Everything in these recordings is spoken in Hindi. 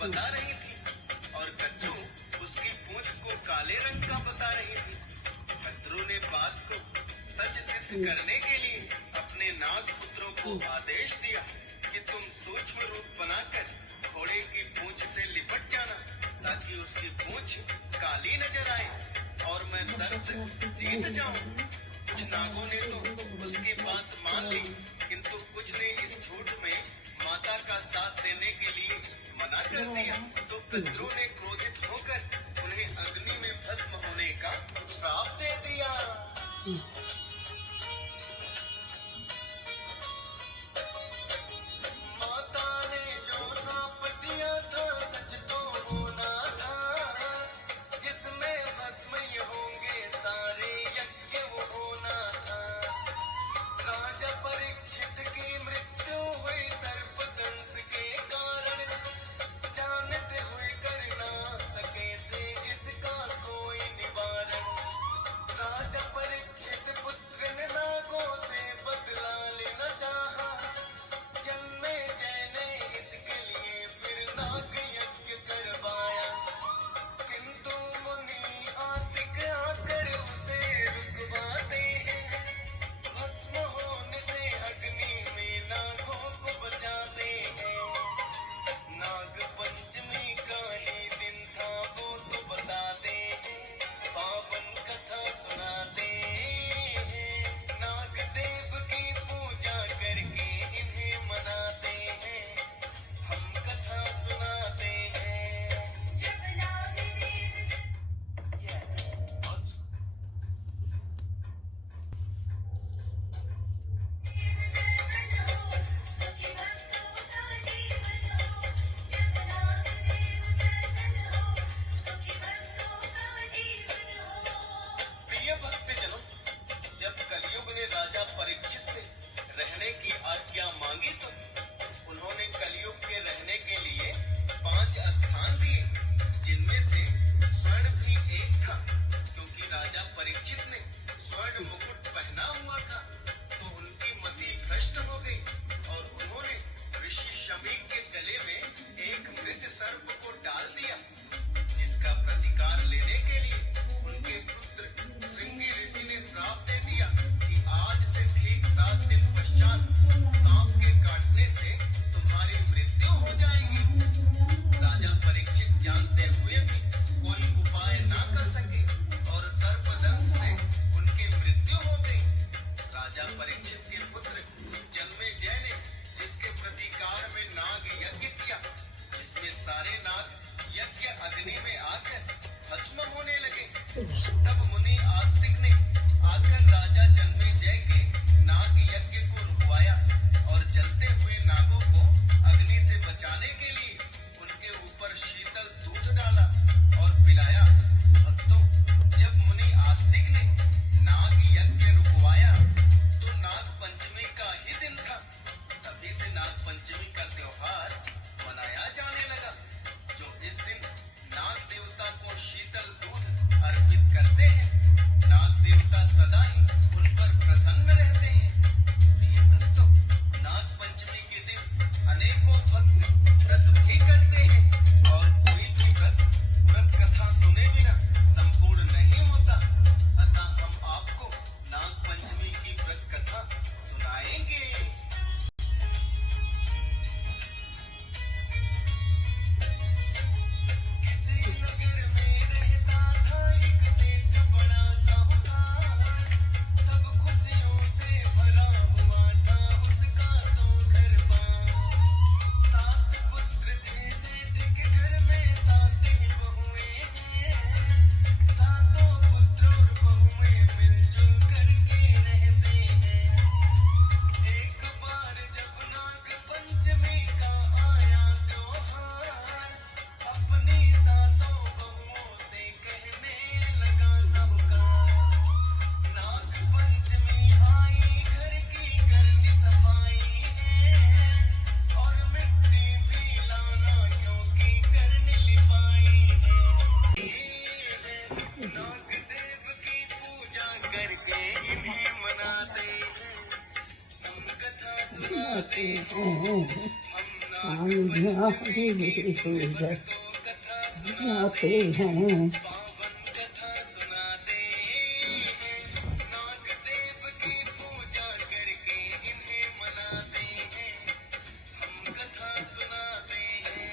बता रही थी और कद्रू उसकी पूंछ को काले रंग का बता रही थी। कद्रू ने बात को सच सिद्ध करने के लिए अपने नाग पुत्रों को आदेश दिया कि तुम सूक्ष्म रूप बनाकर घोड़े की पूंछ से लिपट जाना ताकि उसकी पूंछ काली नजर आए और मैं सर्प जीत जाऊं। कुछ नागों ने तो उसकी बात मान ली, किंतु कुछ ने इस झूठ में माता का साथ देने के लिए मना कर दिया। तो कद्रू ने क्रोधित होकर उन्हें अग्नि में भस्म होने का श्राप दे दिया। माता ने जो श्राप दिया था सच तो होना था, जिसमें भस्म होंगे सारे यज्ञ वो होना था। राजा परीक्षित की मृत्यु हुई सर्पदंश के कारण, जानते हुए कर ना सके थे इसका कोई निवारण। राजा परीक्षित पुत्र ने नागों से बदला लेना चाहा, जन्मे जय ने इसके लिए फिर नाग यज्ञ करवाया। किंतु मुनि आस्तिक आकर उसे रुकवाते हैं, भस्म होने से अग्नि में नागों को बचाते हैं। नाग पंचमी का ही दिन था वो तो बताते हैं, पावन कथा सुनाते हैं। नाग देव की पूजा करके इन्हें मनाते हैं, हम कथा सुनाते हैं। जब नाग देव प्रिय भक्तजनों, जब कलयुग ने राजा परीक्षित से रहने की आज्ञा मांगी तो उन्होंने कलयुग के रहने के लिए 5 स्थान दिए, जिनमें से स्वर्ण भी एक था। क्योंकि राजा परीक्षित ने स्वर्ण मुकुट पहना हुआ था तो उनकी मति भ्रष्ट हो गई और उन्होंने ऋषि शमी के गले में एक मृत सर्प को डाल दिया, जिसका प्रतिकार लेने के लिए उनके पुत्र श्रृंगी ऋषि ने श्राप दे दिया कि आज से ठीक 7 दिन पश्चात सांप के काटने से तुम्हारी मृत्यु हो जाएगी। राजा परीक्षित जानते हुए भी कोई उपाय ना कर सके और सर्पदंश से उनकी मृत्यु हो गई। राजा परीक्षित के पुत्र जन्मे जय ने जिसके प्रतिकार में नाग यज्ञ किया, जिसमें सारे नाग यज्ञ अग्नि में आकर भस्म होने लगे। तब मुनि आस्तिक ने आकर राजा जन्मे जय के नाग यज्ञ को रुकवाया और जलते हुए नागों को अग्नि से बचाने के लिए उनके ऊपर शीतल दूध डाला और पिलाया। भक्तों, जब मुनि आस्तिक ने नाग यज्ञ रुकवाया तो नाग पंचमी का ही दिन था। तभी से नाग पंचमी का त्योहार मनाया जाने लगा, जो इस दिन नाग देवता को शीतल दूध अर्पित करते हैं। नाग देवता सदा ही उन पर प्रसन्न रहते हैं। प्रिय भक्तों, नाग पंचमी के दिन अनेकों भक्त व्रत भी करते हैं और कोई भी व्रत कथा सुने बिना संपूर्ण नहीं होता। अतः हम आपको नाग पंचमी की व्रत कथा सुनाएंगे। नगर में रहता था एक सेठ बड़ा साहूकार, सब खुशियों से भरा हुआ था उसका तो घर बार। 7 पुत्र थे सेठ के घर में, 7 ही बहुएं हैं। 7 पुत्र और बहुएं मिलजुल करके रहते हैं। एक बार जब नाग पंचमी का आया त्योहार, अपनी 7 बहुओं से कहने लगा साहूकार, नाग पंचमी आई घर की करनी सफाई है और मिट्टी भी लाना क्योंकि करनी लिपाई है। नाग देव की पूजा करके इन्हें मनाते हैं, हम कथा सुनाते हैं, हम आंधियाँ भी सूरज आते हैं। पावन कथा सुनाते हैं, नाग देव की पूजा करके इन्हें मनाते हैं, हम कथा सुनाते हैं।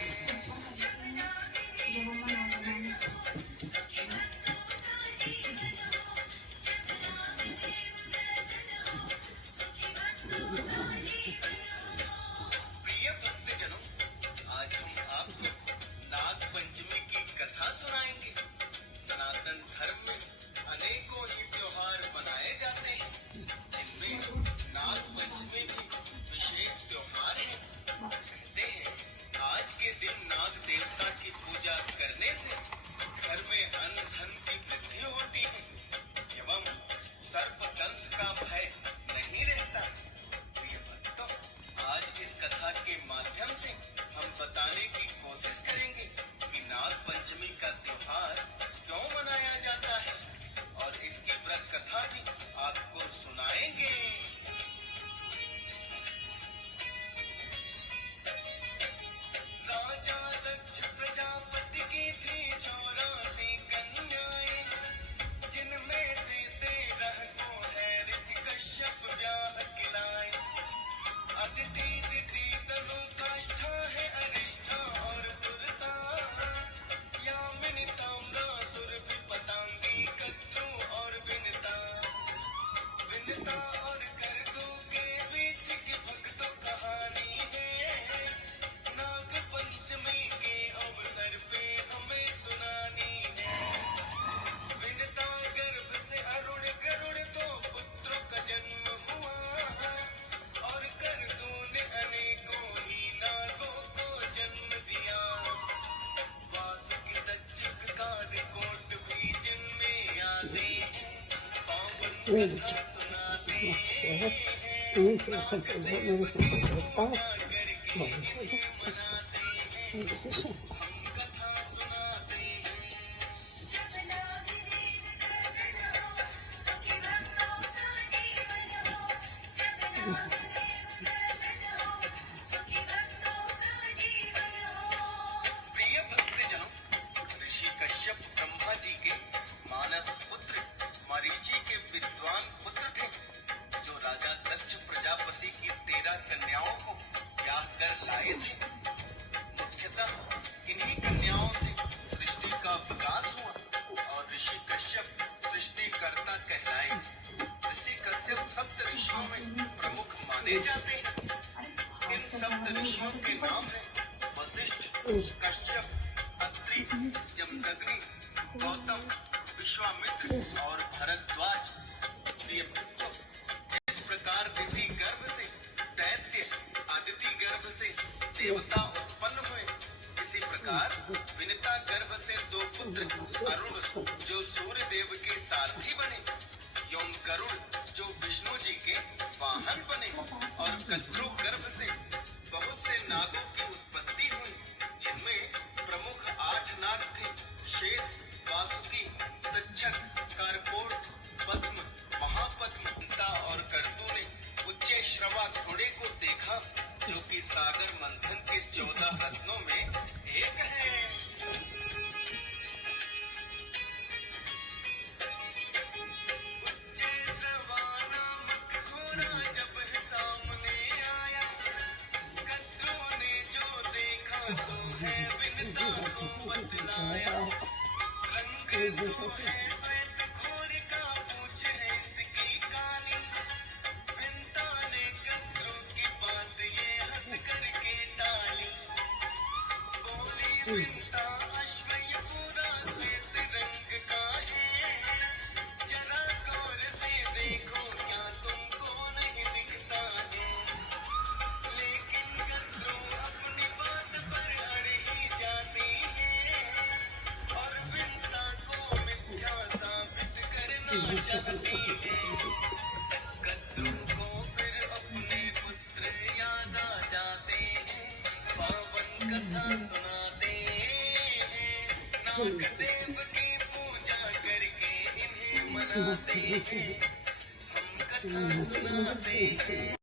प्रिय भक्तजनों, आज हम आपको नाग पंचमी की कथा सुनाएंगे। सनातन धर्म में अनेकों ही त्योहार मनाए जाते हैं, जिनमें नाग पंचमी भी विशेष त्योहार है। कहते हैं आज के दिन नाग देवता की पूजा करने से घर में अन्न धन की वृद्धि होती है एवं सर्प दंश का भय नहीं रहता। प्रिय भक्तों, आज इस कथा के माध्यम से हम बताने की कोशिश करेंगे कि नाग पंचमी का त्योहार क्यों मनाया जाता है और इसकी व्रत कथा भी आपको सुनाएंगे। राजा दक्ष प्रजापति की थी 84 कन्याएं, जिनमें से 13 को है ऋषि कश्यप ब्याह खिलाए। अदिति तिथि तनु काष्ठा है अरिष्ठा और सुरसा, यामिनी ताम्रा सुरभि पतांगी कद्रू और विनता। विनता और खरगों के बीच की भक्तों कहानी है, नाग पंचमी के अवसर पे हमें सुनानी है। विनता गर्भ से अरुण गरुड़ 2 पुत्रों का जन्म हुआ, और करदू ने अनेकों ही नागों को जन्म दिया। वासुकी दक्षक कालकोट भी जिनमें आते हैं, पावन कथा सुनाते हैं, पूजा करके इन्हें मनाते हैं, हम कथा सुनाते हैं। प्रिय भक्तजनों, ऋषि कश्यप ब्रह्मा जी के मानस पुत्र मरीचि के विद्वान पुत्र थे, जो राजा दक्ष प्रजापति की 13 कन्याओं को ब्याह कर लाए थे। मुख्यतः इन्हीं कन्याओं से सृष्टि का विकास हुआ और ऋषि कश्यप सृष्टिकर्ता कहलाए। ऋषि कश्यप सप्त ऋषियों में प्रमुख माने जाते हैं। इन सप्त ऋषियों के नाम हैं वशिष्ठ, कश्यप, अत्रि, जमदग्नि, गौतम, विश्वामित्र और भरद्वाज। प्रिय भक्तों, जिस प्रकार दिति गर्भ से दैत्य, अदिति गर्भ से देवता उत्पन्न हुए, इसी प्रकार विनता गर्भ से 2 पुत्र अरुण जो सूर्य देव के सारथी बने, यौन गरुड़ जो विष्णु जी के वाहन बने, और कद्रू गर्भ से बहुत से नागों की उत्पत्ति हुई, जिनमें प्रमुख 8 नाग थे। शेष, वासुकी, तक्षक, कारकोट, पद्म, महापद्म, विनता और करदू ने उच्चे श्रवा घोड़े को देखा, जो कि सागर मंथन के 14 रत्नों में एक है। उच्चे श्रवा नामक घोड़ा जब है सामने आया, कद्रू ने जो देखा तो है विनता को बतलाया। रंग तो है श्वेत घोड़े का, पूछ है इसकी काली। विनता ने कद्रू की बात ये हंस करके टाली। बोली विनता अश्व ये पूरा श्वेत रंग का है, जरा गौर से देखो क्या तुमको नहीं दिखता है। लेकिन कद्रू अपनी बात पर अड़ ही जाती है, और विनता को मिथ्या साबित करना चाहती है। कद्रू को फिर अपने पुत्र याद आ जाते हैं, पावन कथा सुनाते हैं, नाग देव की पूजा करके इन्हें मनाते हैं, हम कथा सुनाते हैं।